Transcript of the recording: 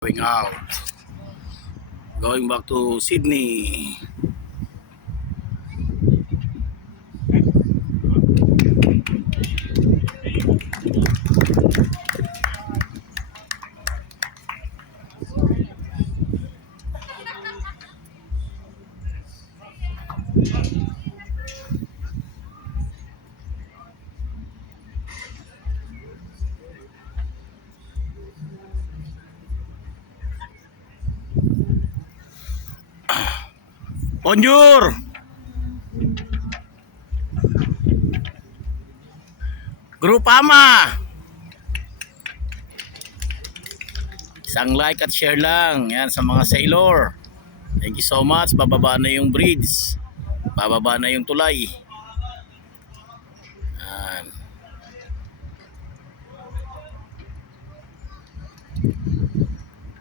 Going out, going back to Sydney. Bonjour. Grupama. Isang like at share lang. Yan sa mga sailor. Thank you so much. Bababa na yung bridge. Bababa na yung tulay.